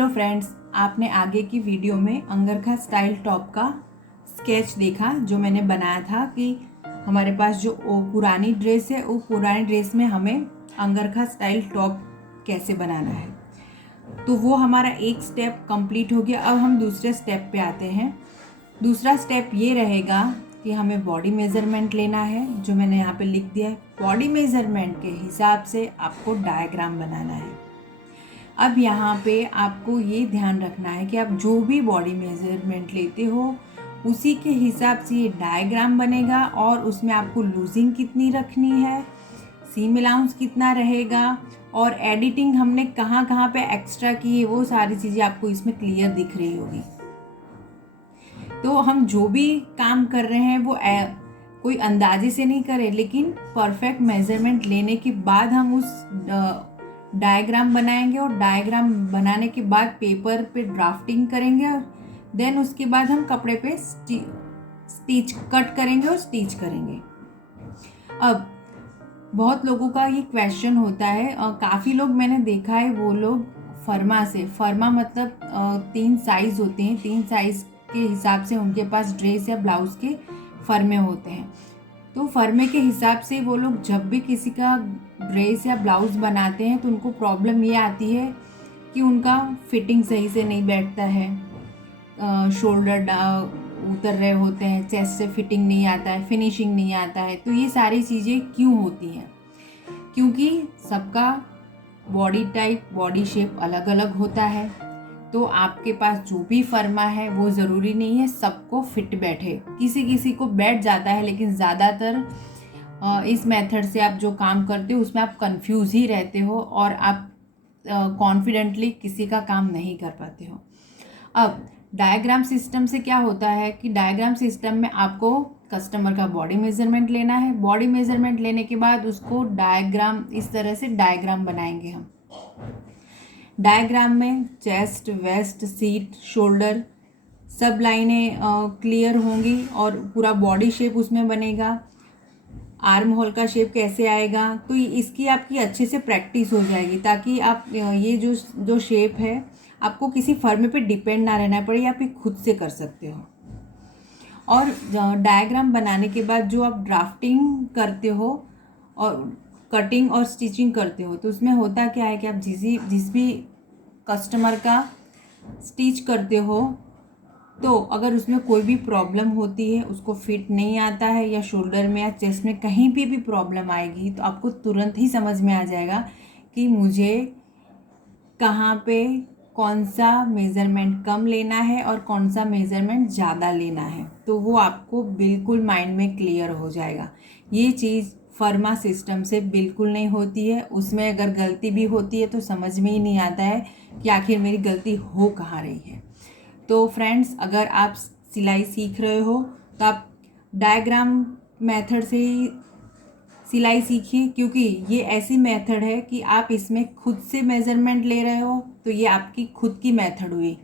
Hello friends, आपने आगे की वीडियो में अंगरखा स्टाइल टॉप का स्केच देखा जो मैंने बनाया था कि हमारे पास जो पुरानी ड्रेस है वो पुरानी ड्रेस में हमें अंगरखा स्टाइल टॉप कैसे बनाना है। तो वो हमारा एक स्टेप कंप्लीट हो गया। अब हम दूसरे स्टेप पे आते हैं। दूसरा स्टेप ये रहेगा कि हमें बॉडी मेज़रमेंट लेना है, जो मैंने यहाँ पे लिख दिया है। बॉडी मेज़रमेंट के हिसाब से आपको डायग्राम बनाना है। अब यहाँ पे आपको ये ध्यान रखना है कि आप जो भी बॉडी मेजरमेंट लेते हो उसी के हिसाब से ये डायग्राम बनेगा और उसमें आपको लूजिंग कितनी रखनी है, सीम अलाउंस कितना रहेगा और एडिटिंग हमने कहाँ कहाँ पे एक्स्ट्रा की है, वो सारी चीज़ें आपको इसमें क्लियर दिख रही होगी। तो हम जो भी काम कर रहे हैं वो कोई अंदाजे से नहीं करें, लेकिन परफेक्ट मेजरमेंट लेने के बाद हम उस डायग्राम बनाएंगे और डायग्राम बनाने के बाद पेपर पे ड्राफ्टिंग करेंगे और देन उसके बाद हम कपड़े पे स्टिच कट करेंगे और स्टिच करेंगे। अब बहुत लोगों का ये क्वेश्चन होता है, काफ़ी लोग मैंने देखा है वो लोग फर्मा मतलब 3 साइज़ होते हैं, 3 साइज़ के हिसाब से उनके पास ड्रेस या ब्लाउज़ के फर्मे होते हैं। तो फर्मे के हिसाब से वो लोग जब भी किसी का ड्रेस या ब्लाउज़ बनाते हैं तो उनको प्रॉब्लम ये आती है कि उनका फिटिंग सही से नहीं बैठता है, शोल्डर उतर रहे होते हैं, चेस्ट से फिटिंग नहीं आता है, फिनिशिंग नहीं आता है। तो ये सारी चीज़ें क्यों होती हैं? क्योंकि सबका बॉडी टाइप, बॉडी शेप अलग अलग होता है। तो आपके पास जो भी फर्मा है वो ज़रूरी नहीं है सबको फिट बैठे, किसी किसी को बैठ जाता है, लेकिन ज़्यादातर इस मेथड से आप जो काम करते हो उसमें आप कंफ्यूज ही रहते हो और आप कॉन्फिडेंटली किसी का काम नहीं कर पाते हो। अब डायग्राम सिस्टम से क्या होता है कि डायग्राम सिस्टम में आपको कस्टमर का बॉडी मेजरमेंट लेना है। बॉडी मेजरमेंट लेने के बाद उसको डायग्राम, इस तरह से डायग्राम बनाएंगे हम। डायग्राम में चेस्ट, वेस्ट, सीट, शोल्डर सब लाइनें क्लियर होंगी और पूरा बॉडी शेप उसमें बनेगा। आर्म होल का शेप कैसे आएगा, तो इसकी आपकी अच्छे से प्रैक्टिस हो जाएगी, ताकि आप ये जो शेप है आपको किसी फर्म पे डिपेंड ना रहना पड़े, आप ये खुद से कर सकते हो। और डायग्राम बनाने के बाद जो आप ड्राफ्टिंग करते हो और कटिंग और स्टिचिंग करते हो, तो उसमें होता क्या है कि आप जिस भी कस्टमर का स्टिच करते हो, तो अगर उसमें कोई भी प्रॉब्लम होती है, उसको फिट नहीं आता है या शोल्डर में या चेस्ट में कहीं भी प्रॉब्लम आएगी, तो आपको तुरंत ही समझ में आ जाएगा कि मुझे कहाँ पे कौन सा मेज़रमेंट कम लेना है और कौन सा मेज़रमेंट ज़्यादा लेना है। तो वो आपको बिल्कुल माइंड में क्लियर हो जाएगा। ये चीज़ फर्मा सिस्टम से बिल्कुल नहीं होती है। उसमें अगर गलती भी होती है तो समझ में ही नहीं आता है कि आखिर मेरी गलती हो कहाँ रही है। तो फ्रेंड्स, अगर आप सिलाई सीख रहे हो तो आप डायग्राम मेथड से ही सिलाई सीखिए, क्योंकि ये ऐसी मेथड है कि आप इसमें खुद से मेज़रमेंट ले रहे हो, तो ये आपकी खुद की मेथड हुई।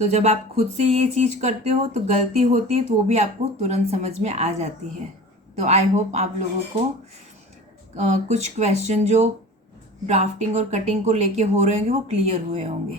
तो जब आप खुद से ये चीज़ करते हो तो गलती होती है तो वो भी आपको तुरंत समझ में आ जाती है। तो आई होप आप लोगों को कुछ क्वेश्चन जो ड्राफ्टिंग और कटिंग को लेके हो रहे होंगे वो क्लियर हुए होंगे।